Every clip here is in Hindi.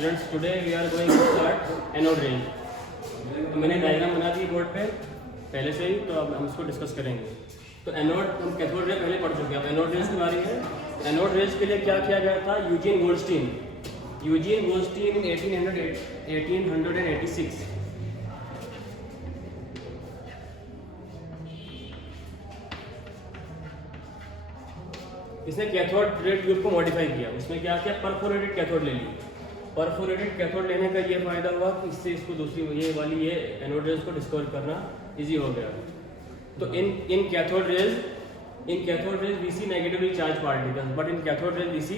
Students, today we are going to start anode rays. तो मैंने डायग्राम बना दी बोर्ड पे पहले से ही, तो अब हम इसको डिस्कस करेंगे। तो एनोड, हम कैथोड रे पहले पढ़ चुके हैं, अब एनोड रेज के बारे में। एनोड रेज के लिए क्या किया गया था? यूजीन गोल्डस्टीन इन 1886 इसने कैथोड रे ट्यूब को मॉडिफाई किया। उसमें क्या किया? परफोरेटेड कैथोड ले ली। परफोरेटेड कैथोड लेने का ये फायदा हुआ कि इससे इसको दूसरी ये एनोड रेज को डिस्कवर करना इजी हो गया। तो in cathode rays we see negatively charge particles, but in cathode rays we see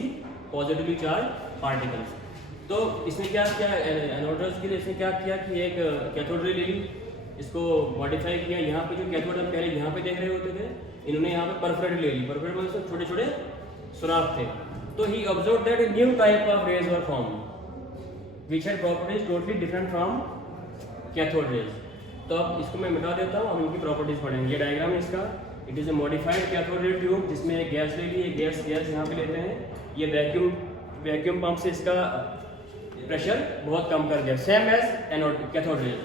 positively charge particles. तो इसने क्या किया? एनोड रेज के लिए इसने क्या किया कि एक कैथोड रे ले ली, इसको मॉडिफाई किया। यहाँ पे जो कैथोड हम पहले यहाँ पे देख रहे होते थे, इन्होंने यहाँ पे परफोरेटेड ले ली। परफोरेटेड मतलब छोटे छोटे सुराख थे। तो he observe that a new type of rays were form which had properties totally different from cathode rays। तो अब इसको मैं मिटा देता हूँ, अब इनकी प्रॉपर्टीज पढ़ेंगे। ये डायग्राम है इसका। It is a modified cathode ray tube जिसमें एक गैस ले ली, गैस यहाँ पे लेते हैं। ये वैक्यूम पंप से इसका प्रेशर बहुत कम कर दिया, same as anode cathode rays.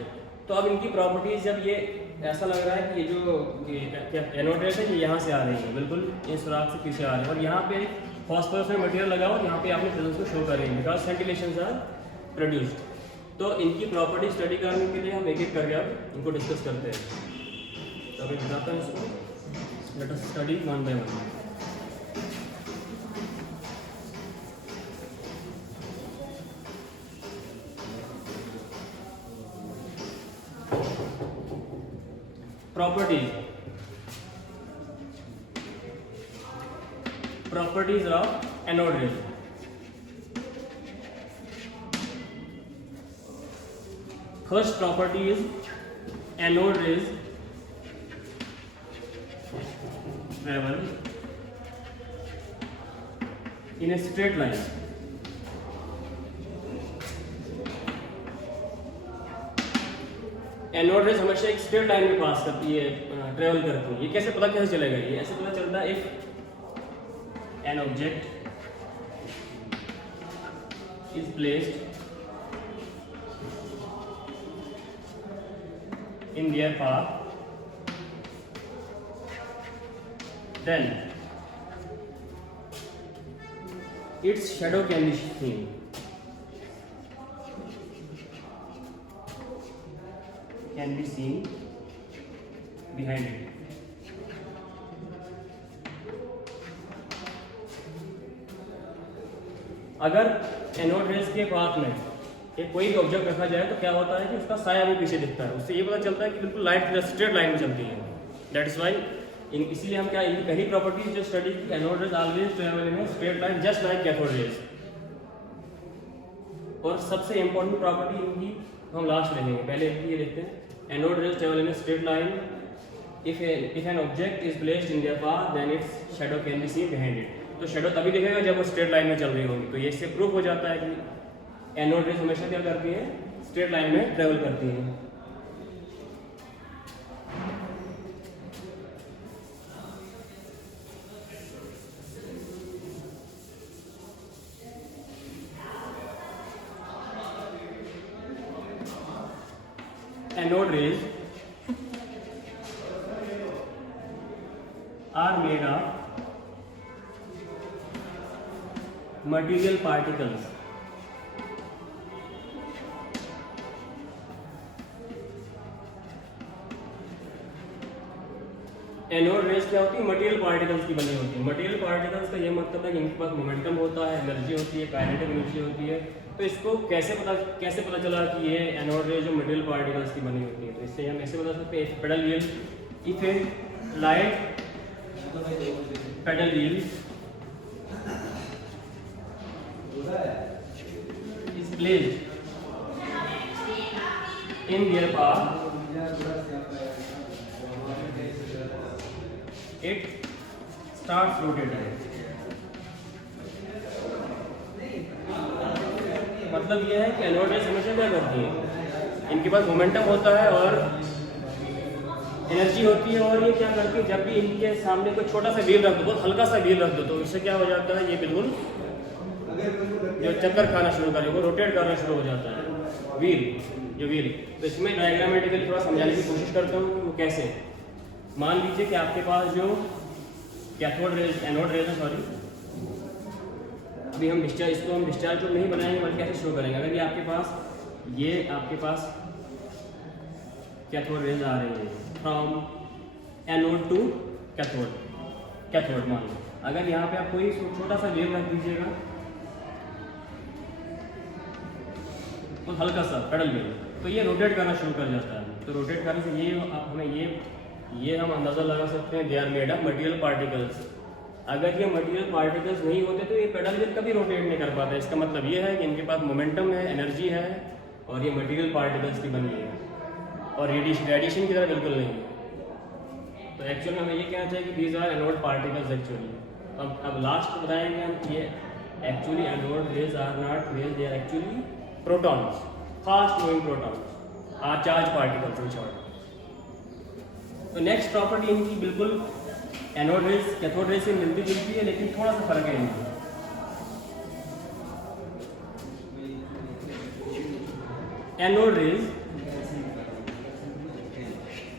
तो अब इनकी प्रॉपर्टीज, जब ये ऐसा लग रहा है कि ये जो एनोड रेज है ये यहाँ से आ रही है, बिल्कुल इस सुराख से पीछे आ रहे हैं, और यहाँ पे फॉस्फोरस में मटेरियल लगा हुआ, यहाँ पे आपने प्रेजेंस को शो कर रही है बिकॉज सेंटिलेशंस आर प्रोड्यूस्ड। तो इनकी प्रॉपर्टी स्टडी करने के लिए हम एक एक करके अब इनको डिस्कस करते हैं। तो अभी बताता हूँ इसको, let us study one by one. Properties of anode rays. First property is anode rays travel in a straight line। Anode rays हमेशा एक स्ट्रेट लाइन में पास करती है, ट्रेवल करती है। ये कैसे पता कैसे चलेगा? ये ऐसे पता चलता है if an object is placed in their path, then its shadow can be seen। Behind it। अगर एनोड रेज के पाथ में एक कोई भी ऑब्जेक्ट रखा जाए तो क्या होता है कि उसका साया भी पीछे दिखता है। उससे ये पता चलता है कि बिल्कुल लाइट स्ट्रेट लाइन में चलती है। दैट इज वाई इसीलिए हम क्या, इनकी पहली प्रॉपर्टी जो स्टडी की, anode rays always travel in straight line just like cathode rays. और सबसे इंपॉर्टेंट प्रॉपर्टी इनकी हम लास्ट लेंगे, पहले इनकी ये देखते हैं। Anode rays travel in straight line if an object is placed in their path then its shadow can be seen behind it. तो शैडो तभी दिखेगा जब वो स्ट्रेट लाइन में चल रही होगी। तो ये इससे प्रूफ हो जाता है कि एनोड रेज हमेशा क्या करती है? स्ट्रेट लाइन में ट्रेवल करती है। Anode rays are made of material particles anode rays क्या होती है? मटेरियल पार्टिकल्स की बनी होती है। मटेरियल पार्टिकल्स का ये मतलब है कि इनके पास मोमेंटम होता है, एनर्जी होती है, काइनेटिक एनर्जी होती है। तो इसको कैसे पता चला कि ये एनोड रेज जो मटेरियल पार्टिकल्स की बनी होती है? तो इससे हम ऐसे बता सकते हैं, pedal wheel, if A light pedal wheel is placed in their path, it starts rotating। मतलब यह है कि एनोड रेज हमेशा क्या करती है? इनके पास मोमेंटम होता है और एनर्जी होती है, और ये क्या करती है? जब भी इनके सामने कोई छोटा सा व्हील रख दो, बहुत हल्का सा व्हील रख दो, तो इससे क्या हो जाता है? ये बिल्कुल जो चक्कर खाना शुरू करे, वो रोटेट करना शुरू हो जाता है, व्हील, जो व्हील। तो इसमें डायग्रामेटिकली थोड़ा समझाने की कोशिश करता हूँ कि वो कैसे। मान लीजिए कि आपके पास जो कैथोड रेज, एनोड रेज है, सॉरी, अभी हम डिस्चार्ज, इसको हम डिस्चार्ज तो नहीं बनाएंगे बल्कि ऐसे शो करेंगे। अगर ये आपके पास कैथोड रेज आ रही है फ्रॉम एनोड टू कैथोड मान लो। अगर यहाँ पे आप कोई छोटा सा वेव रख दीजिएगा, तो हल्का सा पेडल वेव, तो ये रोटेट करना शुरू कर जाता है। तो रोटेट करने से ये हमें ये हम अंदाज़ा लगा सकते हैं, they are made of material particles. अगर ये मटेरियल पार्टिकल्स नहीं होते तो ये पेडल वेव कभी रोटेट नहीं कर पाते। इसका मतलब ये है कि इनके पास मोमेंटम है, एनर्जी है, और ये मटेरियल पार्टिकल्स की बनी है, और रेडिएशन की तरह बिल्कुल नहीं है। तो एक्चुअली हमें ये कहना चाहिए कि these are anode particles actually. अब लास्ट बताएंगे हम कि ये actually anode rays are not rays, they are actually protons, fast moving protons are charge particles in short. तो नेक्स्ट प्रॉपर्टी इनकी बिल्कुल एनोड रेज कैथोड रेज से मिलती जुलती है, लेकिन थोड़ा सा फर्क है इनमें। Anode rays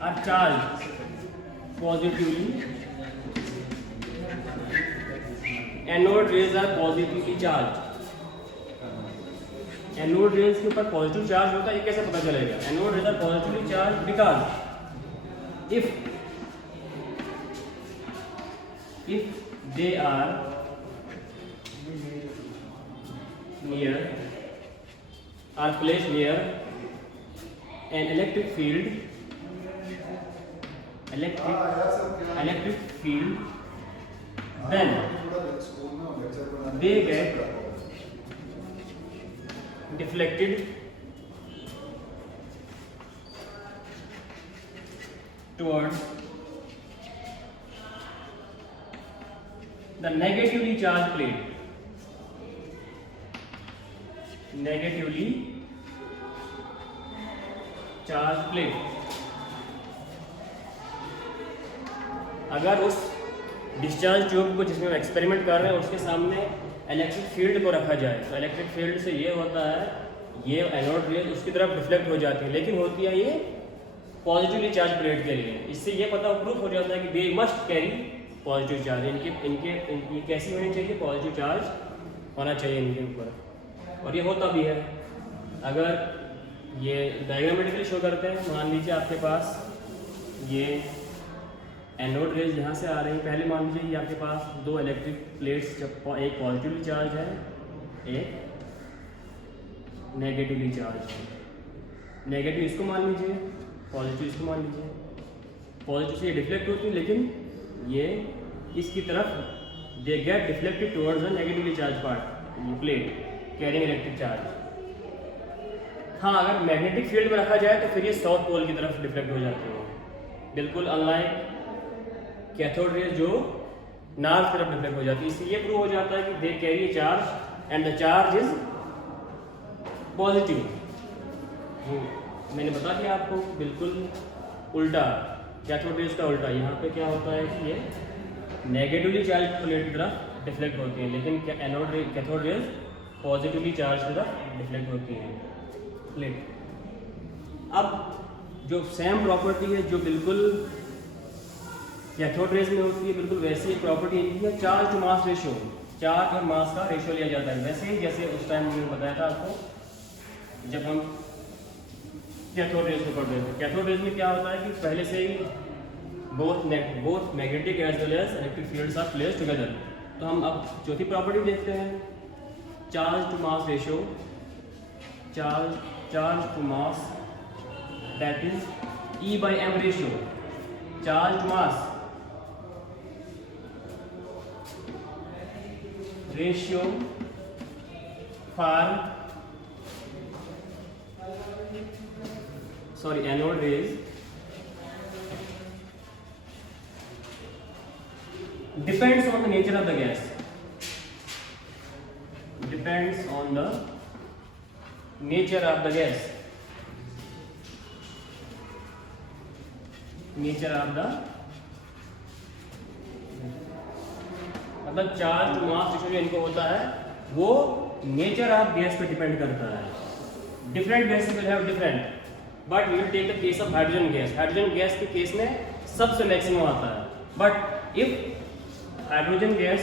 are charge positively, anode rays are positively charge. Anode rays के ऊपर पॉजिटिव चार्ज होता है, ये कैसे पता चलेगा? Anode rays are positively charge because if they are placed near an electric field, then they get deflected towards the negatively charged plate. Negatively charged plate. अगर उस डिस्चार्ज ट्यूब को जिसमें एक्सपेरिमेंट कर रहे हैं उसके सामने इलेक्ट्रिक फील्ड को रखा जाए, तो इलेक्ट्रिक फील्ड से ये होता है, ये एनोड रेज उसकी तरफ डिफ्लेक्ट हो जाती है, लेकिन होती है ये पॉजिटिवली चार्ज प्लेट के लिए। इससे ये पता प्रूफ हो जाता है कि they must carry positive charge. इनकी कैसी होनी चाहिए? पॉजिटिव चार्ज होना चाहिए इनके ऊपर, और ये होता भी है। अगर ये डायग्रामेटिकली शो करते हैं, मान लीजिए आपके पास ये एनोड रेज यहाँ से आ रही है। पहले मान लीजिए ये आपके पास दो इलेक्ट्रिक प्लेट्स, जब एक पॉजिटिवली चार्ज है, एक नेगेटिवली चार्ज है। नेगेटिव इसको मान लीजिए, पॉजिटिव इसको मान लीजिए। पॉजिटिव से ये डिफ्लेक्ट होती है, लेकिन ये इसकी तरफ they get deflected towards the negatively charge part, ये प्लेट कैरिंग इलेक्ट्रिक चार्ज। हाँ, अगर मैग्नेटिक फील्ड में रखा जाए तो फिर ये साउथ पोल की तरफ डिफ्लेक्ट हो जाती है, बिल्कुल अनलाइक कैथोड रेज जो नॉर्थ तरफ डिफ्लेक्ट हो जाती है। इससे ये प्रूव हो जाता है कि they carry charge and the charge is positive. मैंने बता दिया आपको, बिल्कुल उल्टा, कैथोड रेज का उल्टा। यहाँ पे क्या होता है कि ये नेगेटिवली चार्ज प्लेट की तरफ डिफ्लेक्ट होती है, लेकिन कैथोड रेज पॉजिटिवली चार्ज की तरफ डिफ्लेक्ट होती है प्लेट। अब जो सेम प्रॉपर्टी है जो बिल्कुल कैथोड रेज में होती है, बिल्कुल वैसी एक प्रॉपर्टी इनकी है, charge to mass ratio. Charge और मास का रेशियो लिया जाता है, वैसे ही जैसे उस टाइम मैंने बताया था आपको जब हम कैथोड रेज को पढ़ते थे। कैथोड रेज में क्या होता है कि पहले से ही both magnetic as well as electric fields are placed together. तो हम अब चौथी प्रॉपर्टी देखते हैं, charge to mass ratio. Charge to mass, that is E/m ratio. Charge to mass ratio for anode rays depends on the nature of the gas. Depends on the nature of the gas. Nature of the, मतलब चार्ज टू मास रेशियो जो इनको होता है वो नेचर ऑफ गैस पे डिपेंड करता है. Different gases will have different, but we will take the case of hydrogen gas. Hydrogen gas के केस में सबसे मैक्सिमम आता है. But if hydrogen gas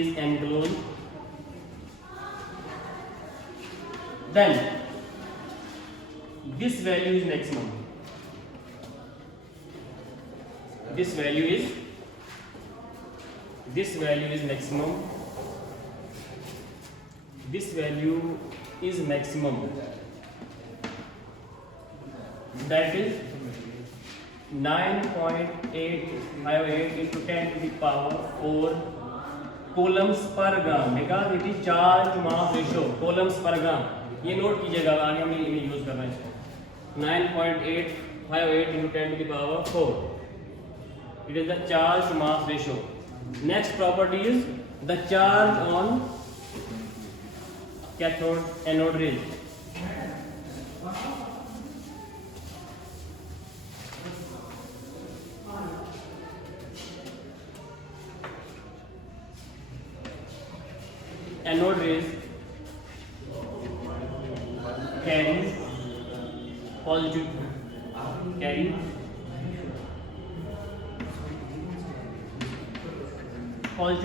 is enclosed, then this value is maximum. This value is maximum. This value is maximum. That is 9.858 into 10 to the power 4 coulombs per gram, because it is charge to mass ratio, coulombs per gram. ये नोट कीजिएगा, आगे हम ये यूज कर रहे हैं इसको. 9.858 into 10 to the power 4. It is the charge to mass ratio. Next property is the charge on cathode anode rays. Anode rays carry positive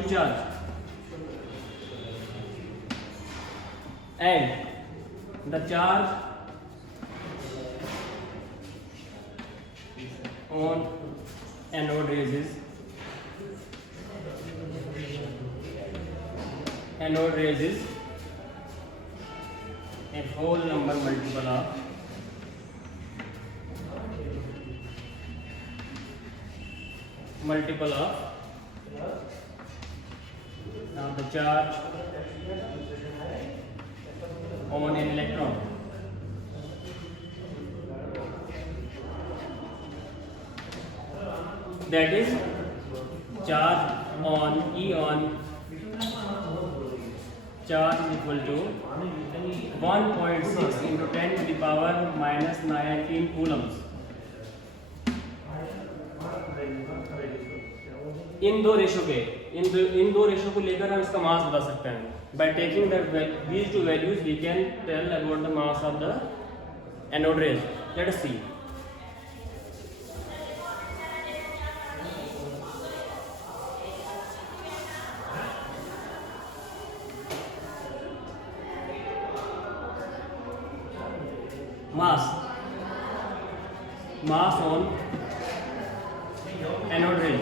charge, and the charge on anode rays is a whole number multiple of the charge on an electron. That is charge on charge is equal to 1.6 into 10 to the power minus 19 coulombs. इन दो रेशो को लेकर हम इसका मास बता सकते हैं. By taking these two values we can tell about the mass of the anode rays. Let us see. Mass on anode rays,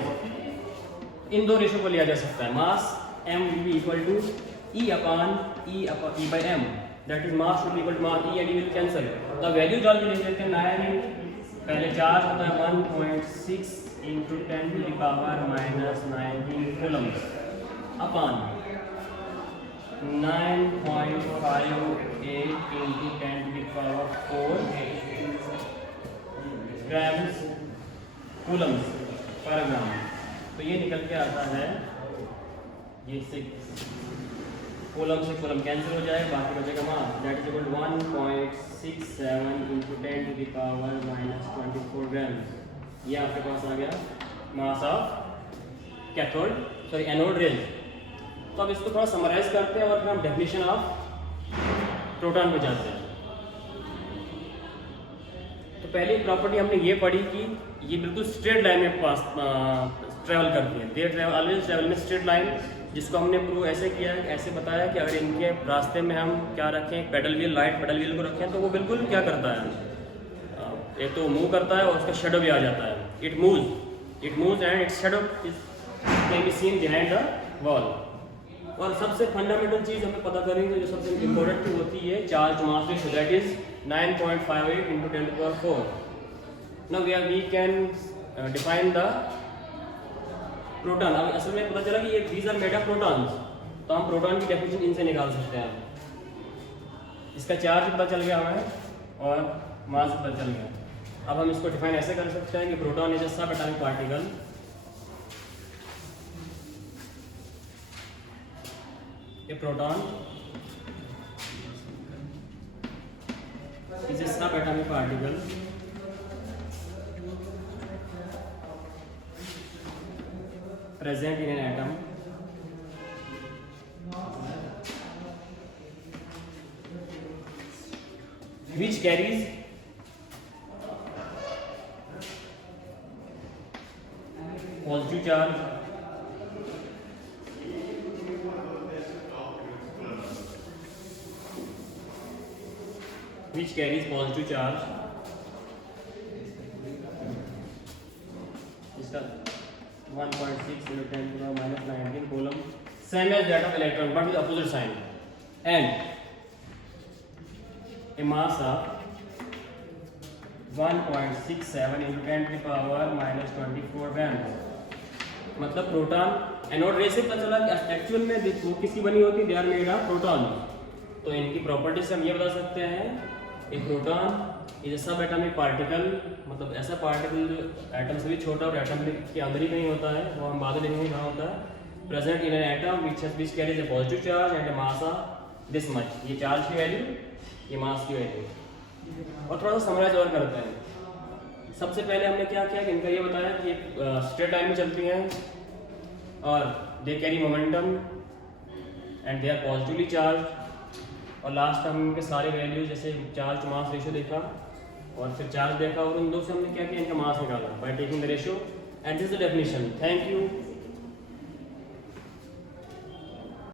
इन दो रेशो को लिया जा सकता है. मास m will be equal to E by m. That is mass should be equal to mass. E and E will cancel. The value जो भी ले लेते हैं 9, पहले चार्ज होता है 1.6 into 10 to the power minus 19 coulombs upon 9.58 into 10 to the power 4 grams coulombs per gram. तो ये निकल के आता है, ये से कूलम से कूलम कैंसिल हो जाए, बाकी बचेगा mass. That is equal to 1.67 into 10 to the power minus 24 grams. ये आपके पास आ गया मास ऑफ एनोड रेज. तो अब इसको थोड़ा समराइज करते हैं और फिर हम डेफिनेशन ऑफ प्रोटॉन पे जाते हैं. तो पहली प्रॉपर्टी हमने ये पढ़ी कि ये बिल्कुल स्ट्रेट लाइन में पास ट्रैवल करती है. दे ट्रैवल ऑलवेज ट्रैवल में स्ट्रेट लाइन, जिसको हमने प्रूव ऐसे किया है, ऐसे बताया कि अगर इनके रास्ते में हम क्या रखें, pedal wheel, light pedal wheel को रखें, तो वो बिल्कुल क्या करता है, एक तो मूव करता है और उसका शेडो भी आ जाता है. It moves and its shadow can be seen behind the wall. और सबसे फंडामेंटल चीज़ हमें पता करेंगे, जो सबसे इम्पोर्टेंट होती है, charge mass ratio. That is 9.58 into 10 to the power 4. Now we can define the proton. अब असल में पता चला कि ये these are made of protons, तो हम प्रोटॉन की डेफिनेशन इनसे निकाल सकते हैं. इसका चार्ज पता चल गया हमें और मास पता चल गया. अब हम इसको डिफाइन ऐसे कर सकते हैं कि प्रोटॉन इज अ सब atomic particle proton is a subatomic particle present in an atom which carries positive charge which carries positive charge इसका 1.6 × 10⁻⁻19 coulomb same as that of electron but with opposite sign and a mass of 1.67 × 10⁻⁻24 grams। मतलब प्रोटॉन एनोड रे से पता चला कि एक्चुअल में देखो किसकी बनी होती है, they are made of proton. तो इनकी प्रॉपर्टी से हम ये बता सकते हैं एक प्रोटॉन इज अ सब एटॉमिक पार्टिकल, मतलब ऐसा पार्टिकल एटम से भी छोटा और एटम के अंदर ही नहीं होता है, वो हम बाद में देखेंगे कहाँ होता है। Present in an atom which carries a positive charge and a mass of this much. ये चार्ज की वैल्यू, ये मास की वैल्यू। और थोड़ा सा समराइज और करते हैं। सबसे पहले हमने क्या किया कि इनका ये बताया कि स्ट्रेट लाइन में चलती हैं और they carry momentum and they are positively charge. और लास्ट हम इनके सारे वैल्यूज जैसे चार्ज टू मास रेशियो देखा और फिर चार्ज देखा और उन दो से हमने क्या किया, इनका मास निकाला by taking the ratio and this is the definition. Thank you.